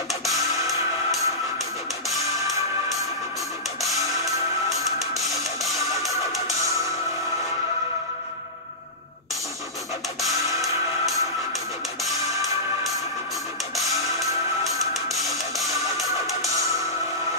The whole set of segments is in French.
Le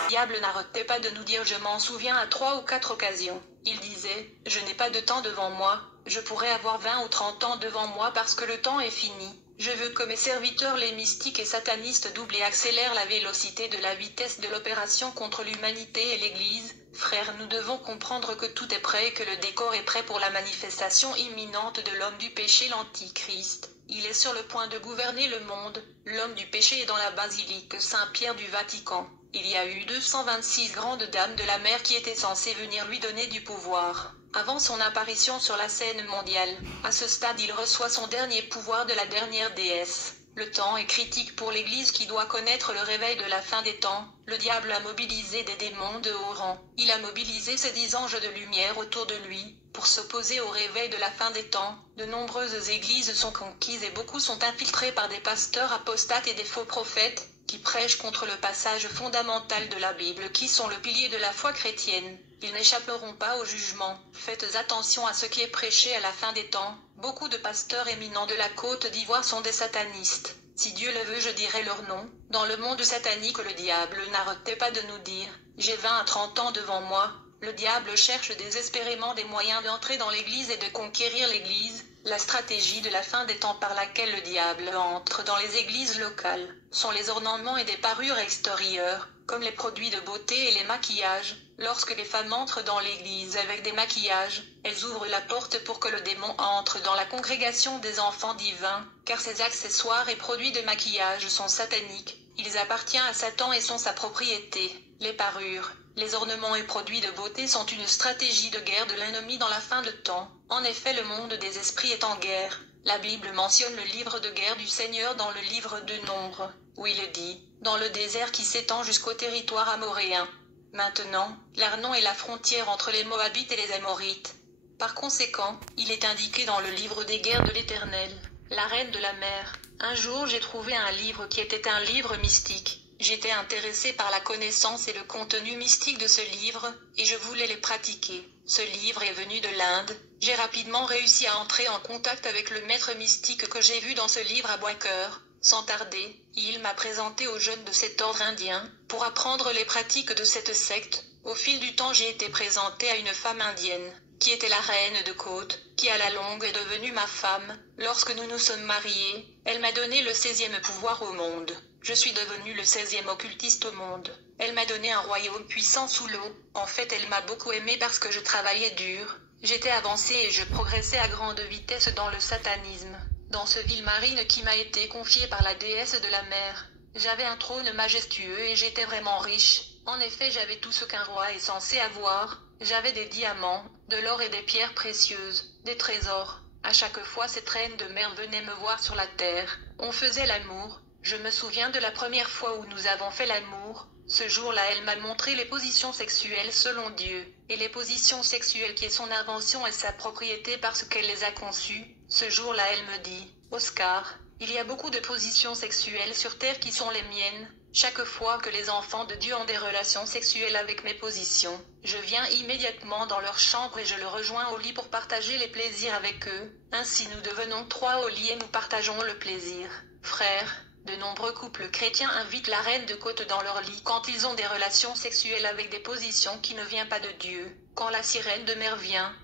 diable n'arrêtait pas de nous dire, je m'en souviens, à 3 ou 4 occasions. Il disait, je n'ai pas de temps devant moi, je pourrais avoir 20 ou 30 ans devant moi parce que le temps est fini. Je veux que mes serviteurs les mystiques et satanistes doublent et accélèrent la vélocité de la vitesse de l'opération contre l'humanité et l'Église. Frères, nous devons comprendre que tout est prêt et que le décor est prêt pour la manifestation imminente de l'homme du péché, l'Antichrist. Il est sur le point de gouverner le monde. L'homme du péché est dans la basilique Saint-Pierre du Vatican. Il y a eu 226 grandes dames de la mer qui étaient censées venir lui donner du pouvoir. Avant son apparition sur la scène mondiale, à ce stade il reçoit son dernier pouvoir de la dernière déesse. Le temps est critique pour l'Église qui doit connaître le réveil de la fin des temps. Le diable a mobilisé des démons de haut rang. Il a mobilisé ses 10 anges de lumière autour de lui, pour s'opposer au réveil de la fin des temps. De nombreuses églises sont conquises et beaucoup sont infiltrés par des pasteurs apostates et des faux prophètes, qui prêchent contre le passage fondamental de la Bible qui sont le pilier de la foi chrétienne. Ils n'échapperont pas au jugement. Faites attention à ce qui est prêché à la fin des temps. Beaucoup de pasteurs éminents de la Côte d'Ivoire sont des satanistes. Si Dieu le veut, je dirai leur nom. Dans le monde satanique, le diable n'arrêtait pas de nous dire, j'ai 20 à 30 ans devant moi. Le diable cherche désespérément des moyens d'entrer dans l'Église et de conquérir l'Église. La stratégie de la fin des temps par laquelle le diable entre dans les églises locales sont les ornements et des parures extérieures, comme les produits de beauté et les maquillages. Lorsque les femmes entrent dans l'église avec des maquillages, elles ouvrent la porte pour que le démon entre dans la congrégation des enfants divins, car ces accessoires et produits de maquillage sont sataniques. Ils appartiennent à Satan et sont sa propriété. Les parures, les ornements et produits de beauté sont une stratégie de guerre de l'ennemi dans la fin de temps. En effet, le monde des esprits est en guerre. La Bible mentionne le livre de guerre du Seigneur dans le livre de Nombre, où il dit, dans le désert qui s'étend jusqu'au territoire amoréen. Maintenant, l'Arnon est la frontière entre les Moabites et les Amorites. Par conséquent, il est indiqué dans le livre des guerres de l'Éternel, la reine de la mer. Un jour j'ai trouvé un livre qui était un livre mystique. J'étais intéressé par la connaissance et le contenu mystique de ce livre, et je voulais les pratiquer. Ce livre est venu de l'Inde. J'ai rapidement réussi à entrer en contact avec le maître mystique que j'ai vu dans ce livre à Bois-Cœur. Sans tarder, il m'a présenté aux jeunes de cet ordre indien, pour apprendre les pratiques de cette secte. Au fil du temps j'ai été présenté à une femme indienne, qui était la reine de Côte, qui à la longue est devenue ma femme. Lorsque nous nous sommes mariés, elle m'a donné le 16e pouvoir au monde. Je suis devenu le 16e occultiste au monde. Elle m'a donné un royaume puissant sous l'eau. En fait, elle m'a beaucoup aimé parce que je travaillais dur. J'étais avancé et je progressais à grande vitesse dans le satanisme. Dans ce ville marine qui m'a été confié par la déesse de la mer. J'avais un trône majestueux et j'étais vraiment riche. En effet, j'avais tout ce qu'un roi est censé avoir. J'avais des diamants, de l'or et des pierres précieuses, des trésors. À chaque fois, cette reine de mer venait me voir sur la terre. On faisait l'amour. Je me souviens de la première fois où nous avons fait l'amour. Ce jour-là, elle m'a montré les positions sexuelles selon Dieu, et les positions sexuelles qui est son invention et sa propriété parce qu'elle les a conçues. Ce jour-là, elle me dit, Oscar, il y a beaucoup de positions sexuelles sur Terre qui sont les miennes. Chaque fois que les enfants de Dieu ont des relations sexuelles avec mes positions, je viens immédiatement dans leur chambre et je le rejoins au lit pour partager les plaisirs avec eux. Ainsi nous devenons 3 au lit et nous partageons le plaisir. Frères, de nombreux couples chrétiens invitent la reine de Côte dans leur lit quand ils ont des relations sexuelles avec des positions qui ne viennent pas de Dieu. Quand la sirène de mer vient,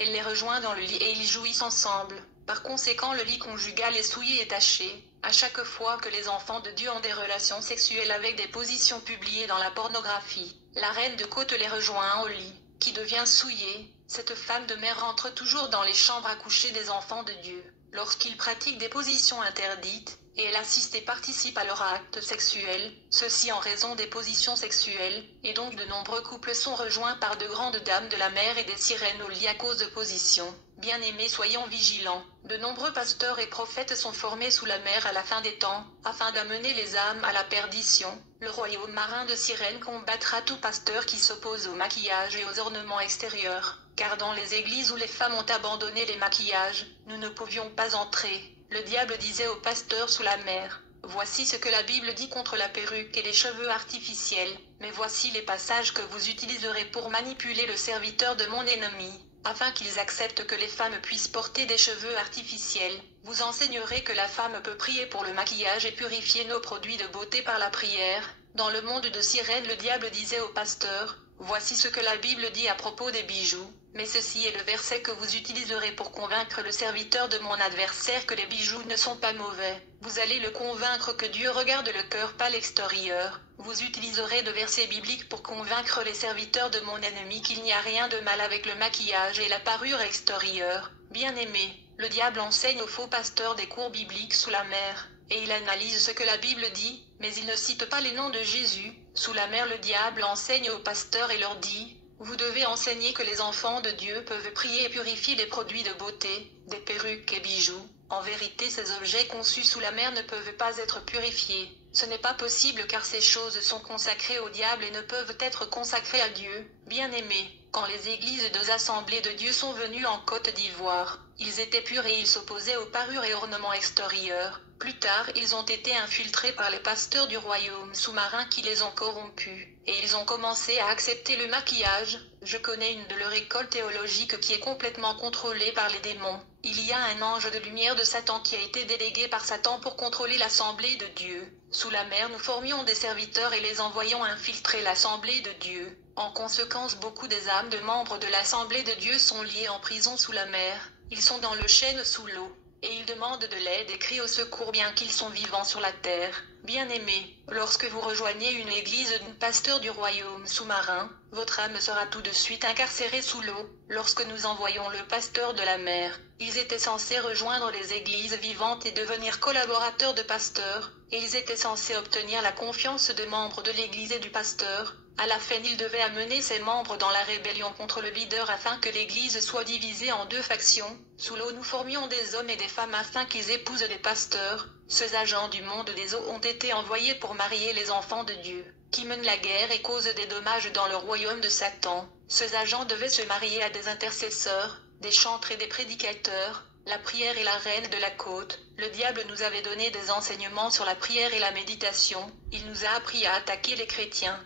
elle les rejoint dans le lit et ils jouissent ensemble. Par conséquent, le lit conjugal est souillé et taché. À chaque fois que les enfants de Dieu ont des relations sexuelles avec des positions publiées dans la pornographie, la reine de Côte les rejoint au lit, qui devient souillé. Cette femme de mer rentre toujours dans les chambres à coucher des enfants de Dieu, lorsqu'ils pratiquent des positions interdites, et elle assiste et participe à leur acte sexuel, ceci en raison des positions sexuelles, et donc de nombreux couples sont rejoints par de grandes dames de la mer et des sirènes au lit à cause de positions. Bien-aimés, soyons vigilants. De nombreux pasteurs et prophètes sont formés sous la mer à la fin des temps, afin d'amener les âmes à la perdition. Le royaume marin de sirènes combattra tout pasteur qui s'oppose au maquillage et aux ornements extérieurs, car dans les églises où les femmes ont abandonné les maquillages, nous ne pouvions pas entrer. Le diable disait aux pasteurs sous la mer, Voici ce que la Bible dit contre la perruque et les cheveux artificiels, mais voici les passages que vous utiliserez pour manipuler le serviteur de mon ennemi, afin qu'ils acceptent que les femmes puissent porter des cheveux artificiels. Vous enseignerez que la femme peut prier pour le maquillage et purifier nos produits de beauté par la prière. Dans le monde de Cyrène, le diable disait au pasteur, voici ce que la Bible dit à propos des bijoux, mais ceci est le verset que vous utiliserez pour convaincre le serviteur de mon adversaire que les bijoux ne sont pas mauvais. Vous allez le convaincre que Dieu regarde le cœur, pas l'extérieur. Vous utiliserez de versets bibliques pour convaincre les serviteurs de mon ennemi qu'il n'y a rien de mal avec le maquillage et la parure extérieure. Bien-aimé, le diable enseigne aux faux pasteurs des cours bibliques sous la mer, et il analyse ce que la Bible dit, mais il ne cite pas les noms de Jésus. Sous la mer, le diable enseigne aux pasteurs et leur dit, vous devez enseigner que les enfants de Dieu peuvent prier et purifier les produits de beauté, des perruques et bijoux. En vérité, ces objets conçus sous la mer ne peuvent pas être purifiés. Ce n'est pas possible car ces choses sont consacrées au diable et ne peuvent être consacrées à Dieu. Bien-aimés, quand les églises des assemblées de Dieu sont venues en Côte d'Ivoire, ils étaient purs et ils s'opposaient aux parures et ornements extérieurs. Plus tard, ils ont été infiltrés par les pasteurs du royaume sous-marin qui les ont corrompus, et ils ont commencé à accepter le maquillage. Je connais une de leur école théologique qui est complètement contrôlée par les démons. Il y a un ange de lumière de Satan qui a été délégué par Satan pour contrôler l'assemblée de Dieu. Sous la mer, nous formions des serviteurs et les envoyions infiltrer l'assemblée de Dieu. En conséquence, beaucoup des âmes de membres de l'assemblée de Dieu sont liés en prison sous la mer. Ils sont dans le chêne sous l'eau, et ils demandent de l'aide et crient au secours bien qu'ils sont vivants sur la terre. Bien-aimés, lorsque vous rejoignez une église d'un pasteur du royaume sous-marin, votre âme sera tout de suite incarcérée sous l'eau. Lorsque nous envoyons le pasteur de la mer, ils étaient censés rejoindre les églises vivantes et devenir collaborateurs de pasteurs, et ils étaient censés obtenir la confiance des membres de l'église et du pasteur. À la fin, il devait amener ses membres dans la rébellion contre le leader afin que l'église soit divisée en deux factions. Sous l'eau, nous formions des hommes et des femmes afin qu'ils épousent des pasteurs. Ces agents du monde des eaux ont été envoyés pour marier les enfants de Dieu, qui mènent la guerre et causent des dommages dans le royaume de Satan. Ces agents devaient se marier à des intercesseurs, des chantres et des prédicateurs. La prière est la reine de la côte. Le diable nous avait donné des enseignements sur la prière et la méditation. Il nous a appris à attaquer les chrétiens.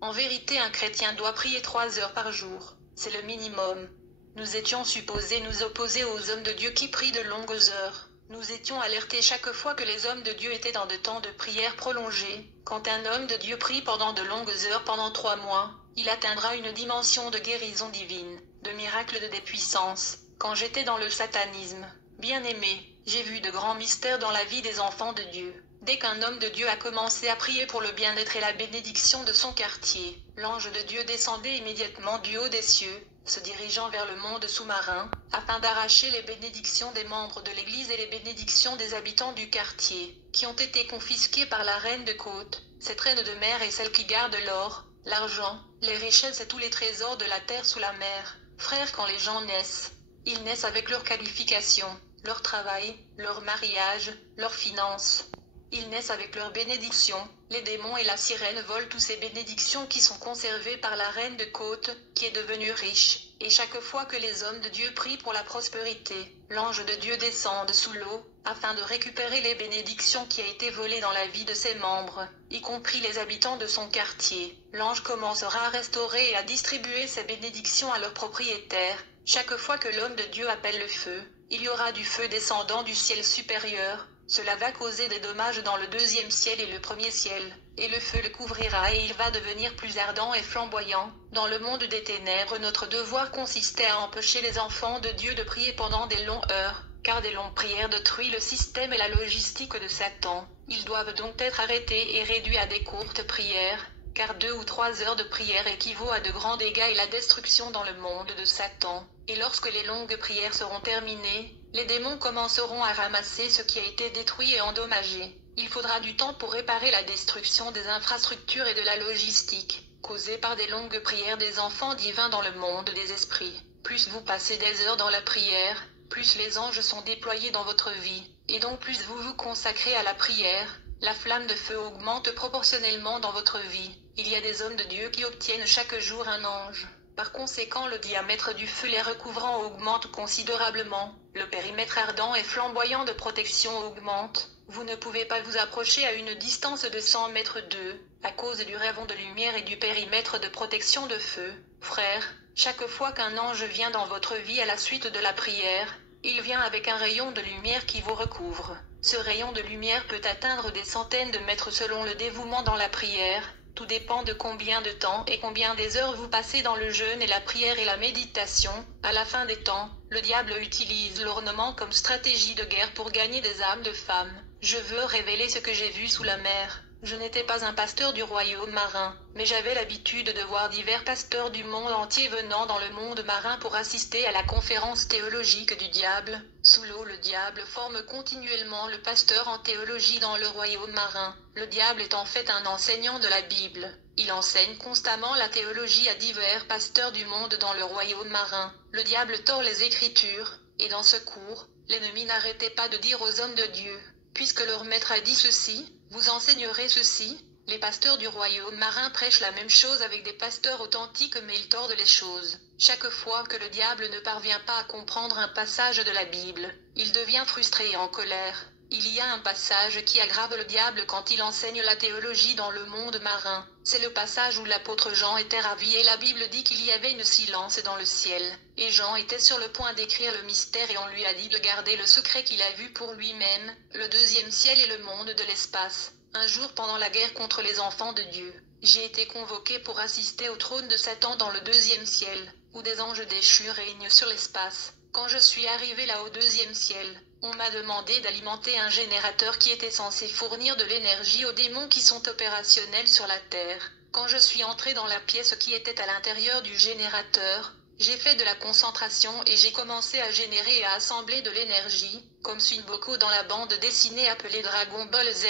En vérité, un chrétien doit prier 3 heures par jour. C'est le minimum. Nous étions supposés nous opposer aux hommes de Dieu qui prient de longues heures. Nous étions alertés chaque fois que les hommes de Dieu étaient dans de temps de prière prolongés. Quand un homme de Dieu prie pendant de longues heures pendant 3 mois, il atteindra une dimension de guérison divine, de miracle de puissance. Quand j'étais dans le satanisme, bien-aimé, j'ai vu de grands mystères dans la vie des enfants de Dieu. Dès qu'un homme de Dieu a commencé à prier pour le bien-être et la bénédiction de son quartier, l'ange de Dieu descendait immédiatement du haut des cieux, se dirigeant vers le monde sous-marin, afin d'arracher les bénédictions des membres de l'Église et les bénédictions des habitants du quartier, qui ont été confisquées par la reine de côte. Cette reine de mer est celle qui garde l'or, l'argent, les richesses et tous les trésors de la terre sous la mer. Frères, quand les gens naissent, ils naissent avec leurs qualifications, leur travail, leur mariage, leurs finances. Ils naissent avec leurs bénédictions. Les démons et la sirène volent toutes ces bénédictions qui sont conservées par la reine de côte, qui est devenue riche. Et chaque fois que les hommes de Dieu prient pour la prospérité, l'ange de Dieu descend sous l'eau, afin de récupérer les bénédictions qui a été volées dans la vie de ses membres, y compris les habitants de son quartier. L'ange commencera à restaurer et à distribuer ces bénédictions à leurs propriétaires. Chaque fois que l'homme de Dieu appelle le feu, il y aura du feu descendant du ciel supérieur. Cela va causer des dommages dans le 2e ciel et le 1er ciel, et le feu le couvrira et il va devenir plus ardent et flamboyant. Dans le monde des ténèbres, notre devoir consistait à empêcher les enfants de Dieu de prier pendant des longues heures, car des longues prières détruisent le système et la logistique de Satan. Ils doivent donc être arrêtés et réduits à des courtes prières, car 2 ou 3 heures de prière équivaut à de grands dégâts et la destruction dans le monde de Satan. Et lorsque les longues prières seront terminées, les démons commenceront à ramasser ce qui a été détruit et endommagé. Il faudra du temps pour réparer la destruction des infrastructures et de la logistique, causée par des longues prières des enfants divins dans le monde des esprits. Plus vous passez des heures dans la prière, plus les anges sont déployés dans votre vie, et donc plus vous vous consacrez à la prière, la flamme de feu augmente proportionnellement dans votre vie. Il y a des hommes de Dieu qui obtiennent chaque jour un ange. Par conséquent, le diamètre du feu les recouvrant augmente considérablement, le périmètre ardent et flamboyant de protection augmente. Vous ne pouvez pas vous approcher à une distance de 100 mètres d'eux, à cause du rayon de lumière et du périmètre de protection de feu. Frères, chaque fois qu'un ange vient dans votre vie à la suite de la prière, il vient avec un rayon de lumière qui vous recouvre. Ce rayon de lumière peut atteindre des centaines de mètres selon le dévouement dans la prière. Tout dépend de combien de temps et combien des heures vous passez dans le jeûne et la prière et la méditation. À la fin des temps, le diable utilise l'ornement comme stratégie de guerre pour gagner des âmes de femmes. Je veux révéler ce que j'ai vu sous la mer. Je n'étais pas un pasteur du royaume marin, mais j'avais l'habitude de voir divers pasteurs du monde entier venant dans le monde marin pour assister à la conférence théologique du diable. Sous l'eau, le diable forme continuellement le pasteur en théologie dans le royaume marin. Le diable est en fait un enseignant de la Bible. Il enseigne constamment la théologie à divers pasteurs du monde dans le royaume marin. Le diable tord les Écritures, et dans ce cours, l'ennemi n'arrêtait pas de dire aux hommes de Dieu, puisque leur maître a dit ceci, vous enseignerez ceci. Les pasteurs du royaume marin prêchent la même chose avec des pasteurs authentiques, mais ils tordent les choses. Chaque fois que le diable ne parvient pas à comprendre un passage de la Bible, il devient frustré et en colère. Il y a un passage qui aggrave le diable quand il enseigne la théologie dans le monde marin. C'est le passage où l'apôtre Jean était ravi et la Bible dit qu'il y avait une silence dans le ciel. Et Jean était sur le point d'écrire le mystère et on lui a dit de garder le secret qu'il a vu pour lui-même, le deuxième ciel et le monde de l'espace. Un jour pendant la guerre contre les enfants de Dieu, j'ai été convoqué pour assister au trône de Satan dans le deuxième ciel, où des anges déchus règnent sur l'espace. Quand je suis arrivé là au deuxième ciel, on m'a demandé d'alimenter un générateur qui était censé fournir de l'énergie aux démons qui sont opérationnels sur la Terre. Quand je suis entré dans la pièce qui était à l'intérieur du générateur, j'ai fait de la concentration et j'ai commencé à générer et à assembler de l'énergie, comme Sunboku dans la bande dessinée appelée Dragon Ball Z,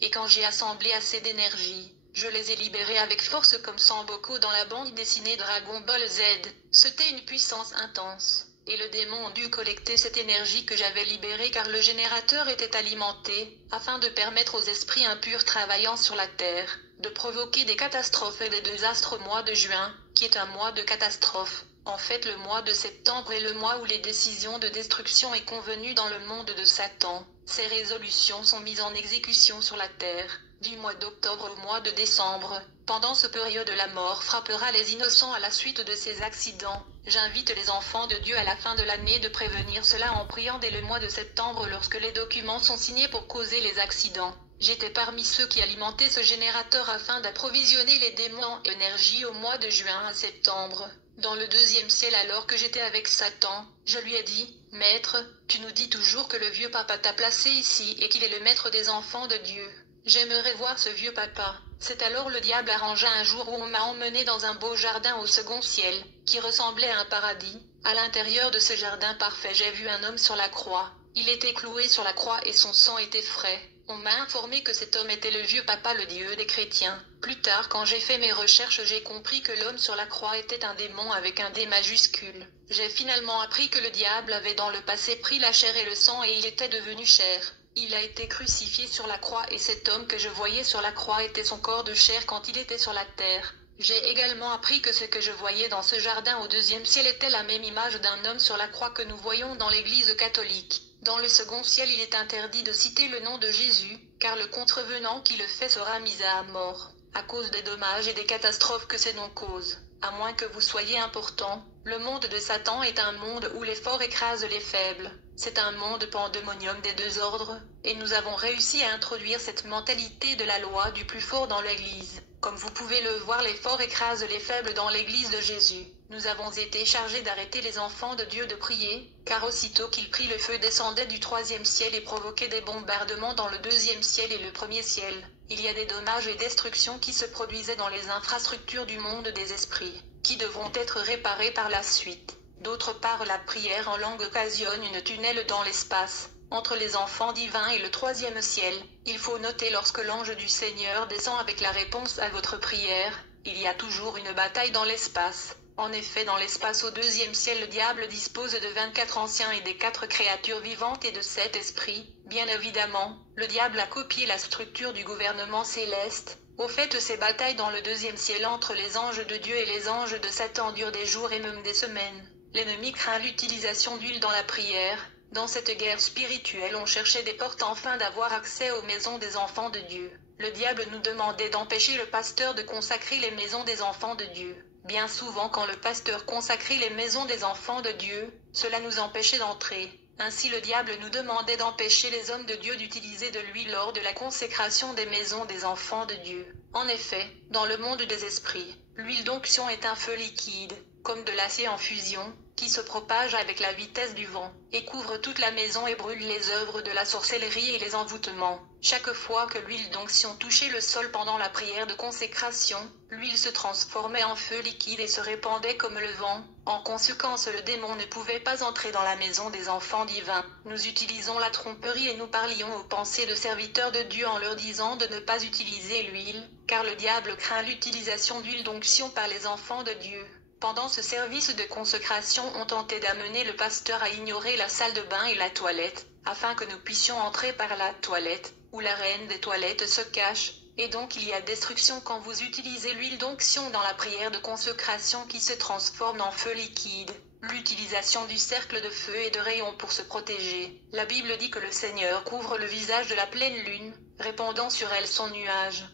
et quand j'ai assemblé assez d'énergie, je les ai libérés avec force comme Sanboku dans la bande dessinée Dragon Ball Z. C'était une puissance intense. Et le démon a dû collecter cette énergie que j'avais libérée car le générateur était alimenté, afin de permettre aux esprits impurs travaillant sur la terre, de provoquer des catastrophes et des désastres au mois de juin, qui est un mois de catastrophe. En fait, le mois de septembre est le mois où les décisions de destruction est convenues dans le monde de Satan. Ces résolutions sont mises en exécution sur la terre, du mois d'octobre au mois de décembre. Pendant ce période, la mort frappera les innocents à la suite de ces accidents. J'invite les enfants de Dieu à la fin de l'année de prévenir cela en priant dès le mois de septembre lorsque les documents sont signés pour causer les accidents. J'étais parmi ceux qui alimentaient ce générateur afin d'approvisionner les démons en énergie au mois de juin à septembre. Dans le deuxième ciel, alors que j'étais avec Satan, je lui ai dit, « Maître, tu nous dis toujours que le vieux papa t'a placé ici et qu'il est le maître des enfants de Dieu. J'aimerais voir ce vieux papa. » C'est alors le diable arrangea un jour où on m'a emmené dans un beau jardin au second ciel, qui ressemblait à un paradis. À l'intérieur de ce jardin parfait, j'ai vu un homme sur la croix. Il était cloué sur la croix et son sang était frais. On m'a informé que cet homme était le vieux papa, le Dieu des chrétiens. Plus tard, quand j'ai fait mes recherches, j'ai compris que l'homme sur la croix était un démon avec un D majuscule. J'ai finalement appris que le diable avait dans le passé pris la chair et le sang et il était devenu chair. Il a été crucifié sur la croix et cet homme que je voyais sur la croix était son corps de chair quand il était sur la terre. J'ai également appris que ce que je voyais dans ce jardin au deuxième ciel était la même image d'un homme sur la croix que nous voyons dans l'église catholique. Dans le second ciel, il est interdit de citer le nom de Jésus, car le contrevenant qui le fait sera mis à mort, à cause des dommages et des catastrophes que ces noms causent. À moins que vous soyez important, le monde de Satan est un monde où les forts écrasent les faibles. C'est un monde pandémonium des deux ordres, et nous avons réussi à introduire cette mentalité de la loi du plus fort dans l'Église. Comme vous pouvez le voir, les forts écrasent les faibles dans l'Église de Jésus. Nous avons été chargés d'arrêter les enfants de Dieu de prier, car aussitôt qu'ils prient, le feu descendait du troisième ciel et provoquait des bombardements dans le deuxième ciel et le premier ciel. Il y a des dommages et destructions qui se produisaient dans les infrastructures du monde des esprits, qui devront être réparées par la suite. D'autre part, la prière en langue occasionne une tunnel dans l'espace, entre les enfants divins et le troisième ciel. Il faut noter lorsque l'ange du Seigneur descend avec la réponse à votre prière, il y a toujours une bataille dans l'espace. En effet, dans l'espace au deuxième ciel, le diable dispose de 24 anciens et des 4 créatures vivantes et de 7 esprits. Bien évidemment, le diable a copié la structure du gouvernement céleste, Au fait, ces batailles dans le deuxième ciel entre les anges de Dieu et les anges de Satan durent des jours et même des semaines. L'ennemi craint l'utilisation d'huile dans la prière. Dans cette guerre spirituelle, on cherchait des portes afin d'avoir accès aux maisons des enfants de Dieu. Le diable nous demandait d'empêcher le pasteur de consacrer les maisons des enfants de Dieu. Bien souvent, quand le pasteur consacrait les maisons des enfants de Dieu, cela nous empêchait d'entrer. Ainsi le diable nous demandait d'empêcher les hommes de Dieu d'utiliser de l'huile lors de la consécration des maisons des enfants de Dieu. En effet, dans le monde des esprits, l'huile d'onction est un feu liquide, comme de l'acier en fusion, qui se propage avec la vitesse du vent, et couvre toute la maison et brûle les œuvres de la sorcellerie et les envoûtements. Chaque fois que l'huile d'onction touchait le sol pendant la prière de consécration, l'huile se transformait en feu liquide et se répandait comme le vent. En conséquence, le démon ne pouvait pas entrer dans la maison des enfants divins. Nous utilisons la tromperie et nous parlions aux pensées de serviteurs de Dieu en leur disant de ne pas utiliser l'huile, car le diable craint l'utilisation d'huile d'onction par les enfants de Dieu. Pendant ce service de consécration, on tentait d'amener le pasteur à ignorer la salle de bain et la toilette, afin que nous puissions entrer par la toilette, où la reine des toilettes se cache, et donc il y a destruction quand vous utilisez l'huile d'onction dans la prière de consécration qui se transforme en feu liquide. L'utilisation du cercle de feu et de rayons pour se protéger. La Bible dit que le Seigneur couvre le visage de la pleine lune, répandant sur elle son nuage.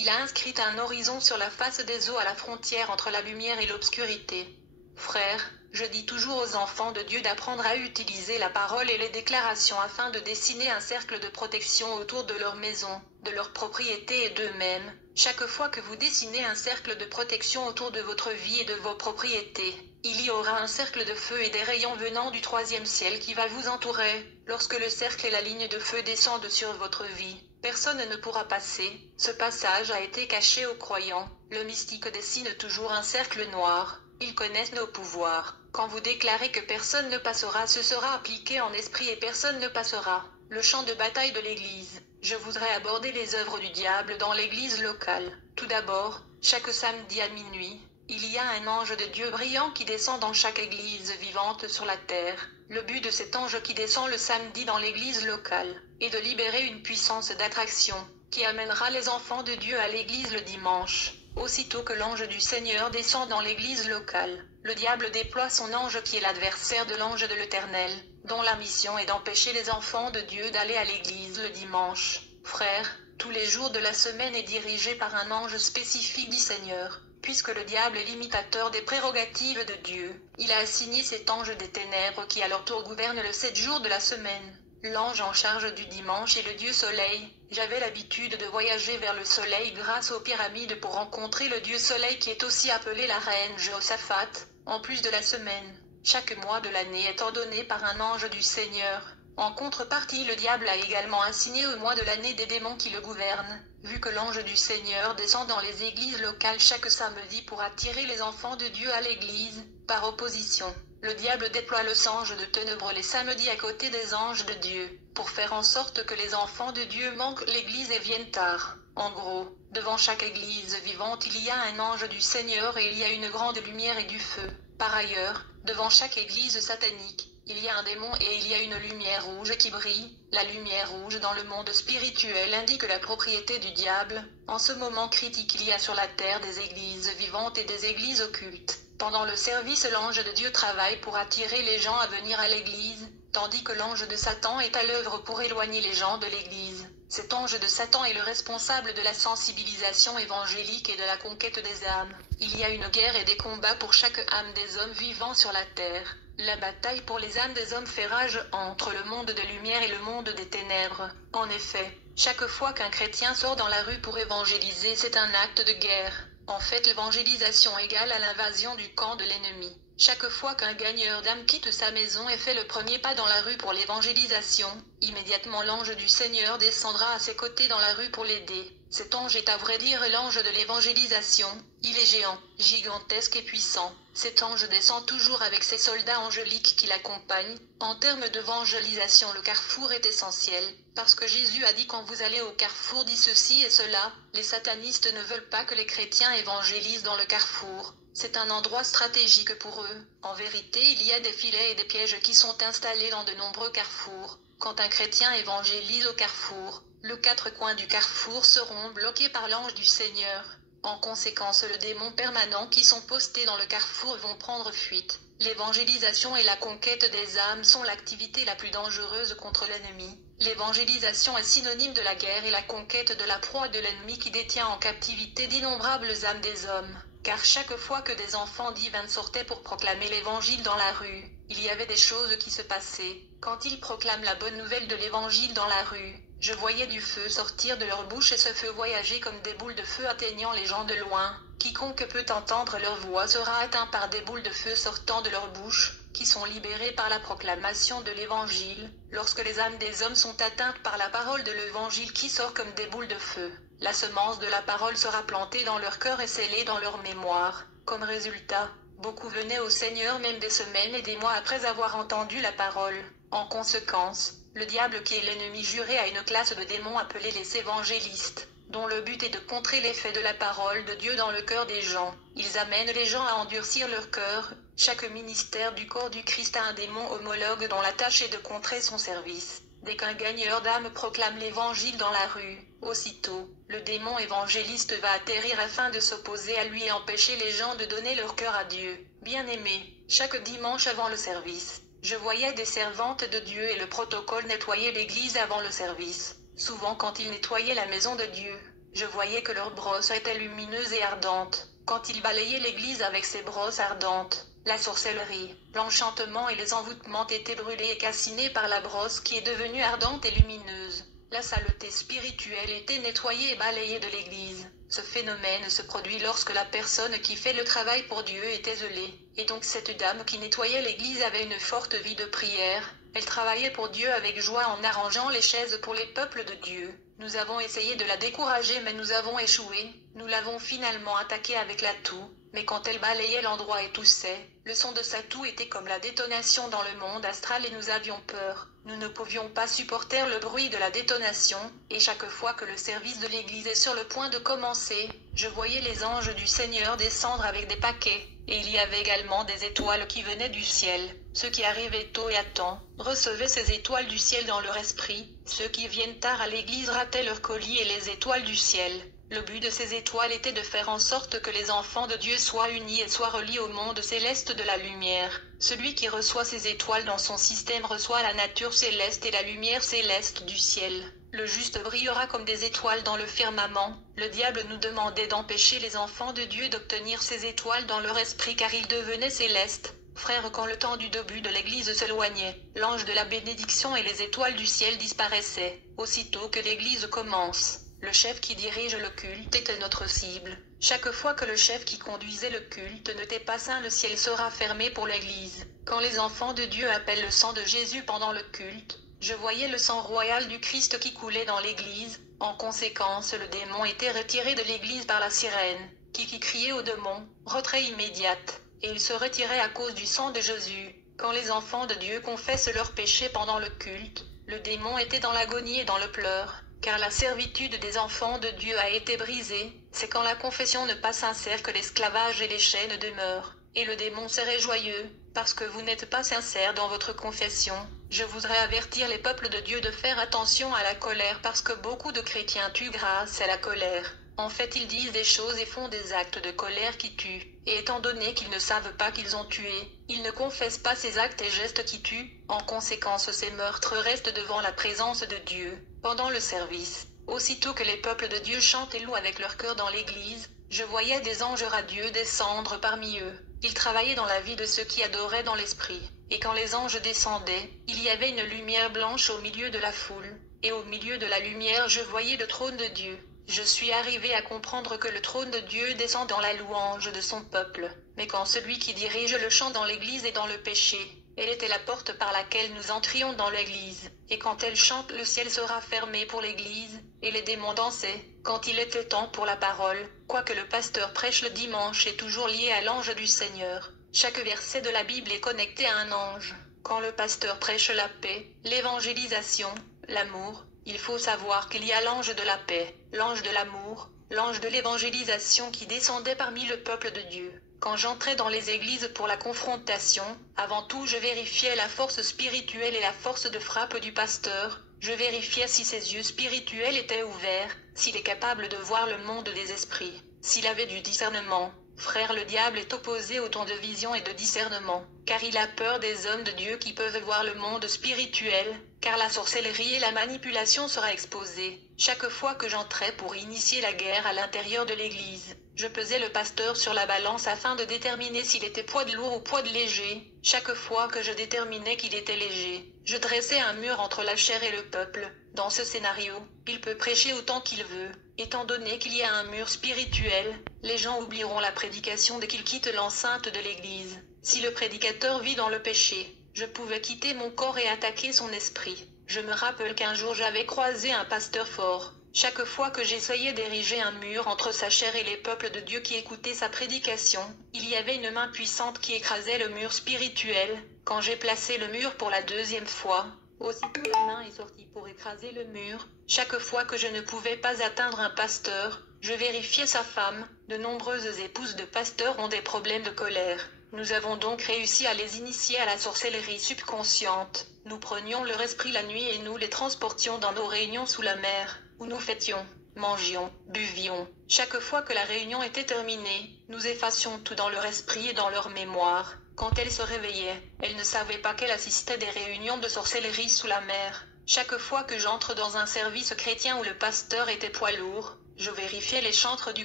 Il a inscrit un horizon sur la face des eaux à la frontière entre la lumière et l'obscurité. Frères, je dis toujours aux enfants de Dieu d'apprendre à utiliser la parole et les déclarations afin de dessiner un cercle de protection autour de leur maison, de leur propriété et d'eux-mêmes. Chaque fois que vous dessinez un cercle de protection autour de votre vie et de vos propriétés, il y aura un cercle de feu et des rayons venant du troisième ciel qui va vous entourer. Lorsque le cercle et la ligne de feu descendent sur votre vie, personne ne pourra passer. Ce passage a été caché aux croyants. Le mystique dessine toujours un cercle noir. Ils connaissent nos pouvoirs. Quand vous déclarez que personne ne passera, ce sera appliqué en esprit et personne ne passera. Le champ de bataille de l'Église. Je voudrais aborder les œuvres du diable dans l'Église locale. Tout d'abord, chaque samedi à minuit, il y a un ange de Dieu brillant qui descend dans chaque église vivante sur la terre. Le but de cet ange qui descend le samedi dans l'église locale est de libérer une puissance d'attraction qui amènera les enfants de Dieu à l'église le dimanche. Aussitôt que l'ange du Seigneur descend dans l'église locale, le diable déploie son ange qui est l'adversaire de l'ange de l'Éternel, dont la mission est d'empêcher les enfants de Dieu d'aller à l'église le dimanche. Frères, tous les jours de la semaine est dirigé par un ange spécifique du Seigneur. Puisque le diable est l'imitateur des prérogatives de Dieu, il a assigné cet ange des ténèbres qui à leur tour gouverne le 7 jours de la semaine. L'ange en charge du dimanche est le Dieu Soleil. J'avais l'habitude de voyager vers le Soleil grâce aux pyramides pour rencontrer le Dieu Soleil qui est aussi appelé la reine Jéhoshaphat, en plus de la semaine. Chaque mois de l'année est ordonné par un ange du Seigneur. En contrepartie, le diable a également assigné au mois de l'année des démons qui le gouvernent. Vu que l'ange du Seigneur descend dans les églises locales chaque samedi pour attirer les enfants de Dieu à l'église, par opposition, le diable déploie le ange de ténèbres les samedis à côté des anges de Dieu, pour faire en sorte que les enfants de Dieu manquent l'église et viennent tard. En gros, devant chaque église vivante il y a un ange du Seigneur et il y a une grande lumière et du feu. Par ailleurs, devant chaque église satanique, il y a un démon et il y a une lumière rouge qui brille. La lumière rouge dans le monde spirituel indique la propriété du diable. En ce moment critique, il y a sur la terre des églises vivantes et des églises occultes. Pendant le service, l'ange de Dieu travaille pour attirer les gens à venir à l'église, tandis que l'ange de Satan est à l'œuvre pour éloigner les gens de l'église. Cet ange de Satan est le responsable de la sensibilisation évangélique et de la conquête des âmes. Il y a une guerre et des combats pour chaque âme des hommes vivants sur la terre. La bataille pour les âmes des hommes fait rage entre le monde de lumière et le monde des ténèbres. En effet, chaque fois qu'un chrétien sort dans la rue pour évangéliser, c'est un acte de guerre. En fait, l'évangélisation égale à l'invasion du camp de l'ennemi. Chaque fois qu'un gagneur d'âme quitte sa maison et fait le premier pas dans la rue pour l'évangélisation, immédiatement l'ange du Seigneur descendra à ses côtés dans la rue pour l'aider. Cet ange est à vrai dire l'ange de l'évangélisation. Il est géant, gigantesque et puissant. Cet ange descend toujours avec ses soldats angéliques qui l'accompagnent. En termes d'évangélisation, le carrefour est essentiel, parce que Jésus a dit quand vous allez au carrefour dit ceci et cela. Les satanistes ne veulent pas que les chrétiens évangélisent dans le carrefour. C'est un endroit stratégique pour eux. En vérité, il y a des filets et des pièges qui sont installés dans de nombreux carrefours. Quand un chrétien évangélise au carrefour, Les 4 coins du carrefour seront bloqués par l'ange du Seigneur. En conséquence, le démon permanent qui sont postés dans le carrefour vont prendre fuite. L'évangélisation et la conquête des âmes sont l'activité la plus dangereuse contre l'ennemi. L'évangélisation est synonyme de la guerre et la conquête de la proie de l'ennemi qui détient en captivité d'innombrables âmes des hommes. Car chaque fois que des enfants divins sortaient pour proclamer l'évangile dans la rue, il y avait des choses qui se passaient. Quand ils proclament la bonne nouvelle de l'évangile dans la rue, je voyais du feu sortir de leur bouche et ce feu voyager comme des boules de feu atteignant les gens de loin. Quiconque peut entendre leur voix sera atteint par des boules de feu sortant de leur bouche, qui sont libérées par la proclamation de l'évangile. Lorsque les âmes des hommes sont atteintes par la parole de l'évangile qui sort comme des boules de feu, la semence de la parole sera plantée dans leur cœur et scellée dans leur mémoire. Comme résultat, beaucoup venaient au Seigneur même des semaines et des mois après avoir entendu la parole. En conséquence, le diable qui est l'ennemi juré a une classe de démons appelés les évangélistes, dont le but est de contrer l'effet de la parole de Dieu dans le cœur des gens. Ils amènent les gens à endurcir leur cœur. Chaque ministère du corps du Christ a un démon homologue dont la tâche est de contrer son service. Dès qu'un gagneur d'âme proclame l'évangile dans la rue, aussitôt, le démon évangéliste va atterrir afin de s'opposer à lui et empêcher les gens de donner leur cœur à Dieu. Bien-aimés, chaque dimanche avant le service, je voyais des servantes de Dieu et le protocole nettoyer l'église avant le service. Souvent quand ils nettoyaient la maison de Dieu, je voyais que leurs brosses étaient lumineuses et ardentes. Quand ils balayaient l'église avec ces brosses ardentes, la sorcellerie, l'enchantement et les envoûtements étaient brûlés et calcinés par la brosse qui est devenue ardente et lumineuse. La saleté spirituelle était nettoyée et balayée de l'église. Ce phénomène se produit lorsque la personne qui fait le travail pour Dieu est zélée. Et donc cette dame qui nettoyait l'église avait une forte vie de prière. Elle travaillait pour Dieu avec joie en arrangeant les chaises pour les peuples de Dieu. Nous avons essayé de la décourager mais nous avons échoué. Nous l'avons finalement attaquée avec la toux. Mais quand elle balayait l'endroit et toussait, le son de sa toux était comme la détonation dans le monde astral et nous avions peur. Nous ne pouvions pas supporter le bruit de la détonation, et chaque fois que le service de l'église est sur le point de commencer, je voyais les anges du Seigneur descendre avec des paquets, et il y avait également des étoiles qui venaient du ciel. Ceux qui arrivaient tôt et à temps, recevaient ces étoiles du ciel dans leur esprit. Ceux qui viennent tard à l'église rataient leur colis et les étoiles du ciel. Le but de ces étoiles était de faire en sorte que les enfants de Dieu soient unis et soient reliés au monde céleste de la lumière. Celui qui reçoit ces étoiles dans son système reçoit la nature céleste et la lumière céleste du ciel. Le juste brillera comme des étoiles dans le firmament. Le diable nous demandait d'empêcher les enfants de Dieu d'obtenir ces étoiles dans leur esprit car ils devenaient célestes. Frères, quand le temps du début de l'église s'éloignait, l'ange de la bénédiction et les étoiles du ciel disparaissaient. Aussitôt que l'église commence, le chef qui dirige le culte était notre cible. Chaque fois que le chef qui conduisait le culte n'était pas saint, le ciel sera fermé pour l'église. Quand les enfants de Dieu appellent le sang de Jésus pendant le culte, je voyais le sang royal du Christ qui coulait dans l'église. En conséquence, le démon était retiré de l'église par la sirène, qui criait au démon, retrait immédiate, et il se retirait à cause du sang de Jésus. Quand les enfants de Dieu confessent leurs péchés pendant le culte, le démon était dans l'agonie et dans le pleur. Car la servitude des enfants de Dieu a été brisée, c'est quand la confession n'est pas sincère que l'esclavage et les chaînes demeurent. Et le démon serait joyeux, parce que vous n'êtes pas sincère dans votre confession. Je voudrais avertir les peuples de Dieu de faire attention à la colère parce que beaucoup de chrétiens tuent grâce à la colère. En fait, ils disent des choses et font des actes de colère qui tuent. Et étant donné qu'ils ne savent pas qu'ils ont tué, ils ne confessent pas ces actes et gestes qui tuent. En conséquence, ces meurtres restent devant la présence de Dieu. Pendant le service, aussitôt que les peuples de Dieu chantent et louent avec leur cœur dans l'église, je voyais des anges radieux descendre parmi eux. Ils travaillaient dans la vie de ceux qui adoraient dans l'esprit. Et quand les anges descendaient, il y avait une lumière blanche au milieu de la foule. Et au milieu de la lumière je voyais le trône de Dieu. Je suis arrivé à comprendre que le trône de Dieu descend dans la louange de son peuple. Mais quand celui qui dirige le chant dans l'église est dans le péché, elle était la porte par laquelle nous entrions dans l'église. Et quand elle chante, le ciel sera fermé pour l'église, et les démons dansaient. Quand il était temps pour la parole, quoique le pasteur prêche le dimanche est toujours lié à l'ange du Seigneur. Chaque verset de la Bible est connecté à un ange. Quand le pasteur prêche la paix, l'évangélisation, l'amour, il faut savoir qu'il y a l'ange de la paix, l'ange de l'amour, l'ange de l'évangélisation qui descendait parmi le peuple de Dieu. Quand j'entrais dans les églises pour la confrontation, avant tout je vérifiais la force spirituelle et la force de frappe du pasteur. Je vérifiais si ses yeux spirituels étaient ouverts, s'il est capable de voir le monde des esprits, s'il avait du discernement. Frère, le diable est opposé au don de vision et de discernement, car il a peur des hommes de Dieu qui peuvent voir le monde spirituel, car la sorcellerie et la manipulation sera exposée. Chaque fois que j'entrais pour initier la guerre à l'intérieur de l'église, je pesais le pasteur sur la balance afin de déterminer s'il était poids de lourd ou poids de léger. Chaque fois que je déterminais qu'il était léger, je dressais un mur entre la chair et le peuple. Dans ce scénario, il peut prêcher autant qu'il veut. Étant donné qu'il y a un mur spirituel, les gens oublieront la prédication dès qu'ils quittent l'enceinte de l'église. Si le prédicateur vit dans le péché, je pouvais quitter mon corps et attaquer son esprit. Je me rappelle qu'un jour j'avais croisé un pasteur fort. Chaque fois que j'essayais d'ériger un mur entre sa chair et les peuples de Dieu qui écoutaient sa prédication, il y avait une main puissante qui écrasait le mur spirituel. Quand j'ai placé le mur pour la deuxième fois, aussitôt la main est sortie pour écraser le mur. Chaque fois que je ne pouvais pas atteindre un pasteur, je vérifiais sa femme. De nombreuses épouses de pasteurs ont des problèmes de colère. Nous avons donc réussi à les initier à la sorcellerie subconsciente. Nous prenions leur esprit la nuit et nous les transportions dans nos réunions sous la mer, où nous fêtions, mangions, buvions. Chaque fois que la réunion était terminée, nous effacions tout dans leur esprit et dans leur mémoire. Quand elles se réveillaient, elles ne savaient pas qu'elles assistaient des réunions de sorcellerie sous la mer. Chaque fois que j'entre dans un service chrétien où le pasteur était poids lourd, je vérifiais les chantres du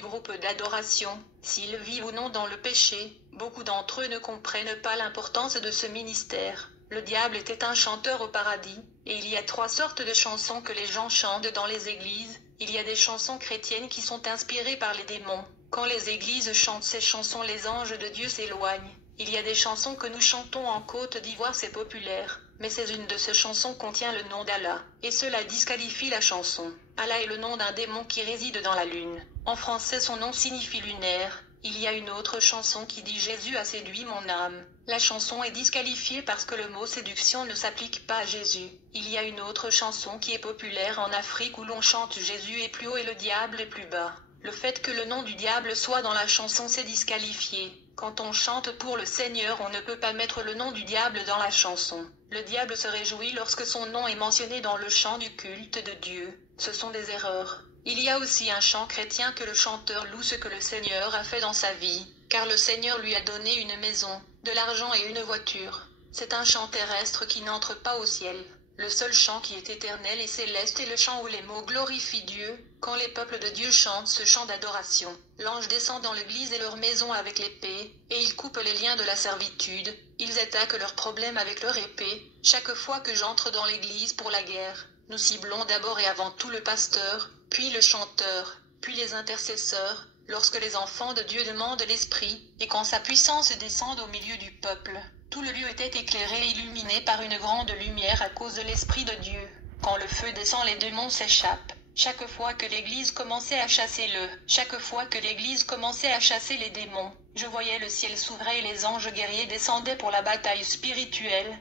groupe d'adoration, s'ils vivent ou non dans le péché. Beaucoup d'entre eux ne comprennent pas l'importance de ce ministère. Le diable était un chanteur au paradis, et il y a 3 sortes de chansons que les gens chantent dans les églises. Il y a des chansons chrétiennes qui sont inspirées par les démons. Quand les églises chantent ces chansons, les anges de Dieu s'éloignent. Il y a des chansons que nous chantons en Côte d'Ivoire, c'est populaire, mais une de ces chansons contient le nom d'Allah, et cela disqualifie la chanson. Allah est le nom d'un démon qui réside dans la lune. En français, son nom signifie lunaire. Il y a une autre chanson qui dit « Jésus a séduit mon âme ». La chanson est disqualifiée parce que le mot séduction ne s'applique pas à Jésus. Il y a une autre chanson qui est populaire en Afrique où l'on chante « Jésus est plus haut et le diable est plus bas ». Le fait que le nom du diable soit dans la chanson, c'est disqualifié. Quand on chante pour le Seigneur, on ne peut pas mettre le nom du diable dans la chanson. Le diable se réjouit lorsque son nom est mentionné dans le chant du culte de Dieu. Ce sont des erreurs. Il y a aussi un chant chrétien que le chanteur loue ce que le Seigneur a fait dans sa vie, car le Seigneur lui a donné une maison, de l'argent et une voiture. C'est un chant terrestre qui n'entre pas au ciel. Le seul chant qui est éternel et céleste est le chant où les mots glorifient Dieu. Quand les peuples de Dieu chantent ce chant d'adoration, l'ange descend dans l'église et leur maison avec l'épée, et il coupe les liens de la servitude. Ils attaquent leurs problèmes avec leur épée. Chaque fois que j'entre dans l'église pour la guerre, nous ciblons d'abord et avant tout le pasteur, puis le chanteur, puis les intercesseurs. Lorsque les enfants de Dieu demandent l'Esprit, et quand sa puissance descend au milieu du peuple, tout le lieu était éclairé et illuminé par une grande lumière à cause de l'Esprit de Dieu. Quand le feu descend, les démons s'échappent. Chaque fois que l'Église commençait à chasser les démons, je voyais le ciel s'ouvrir et les anges guerriers descendaient pour la bataille spirituelle.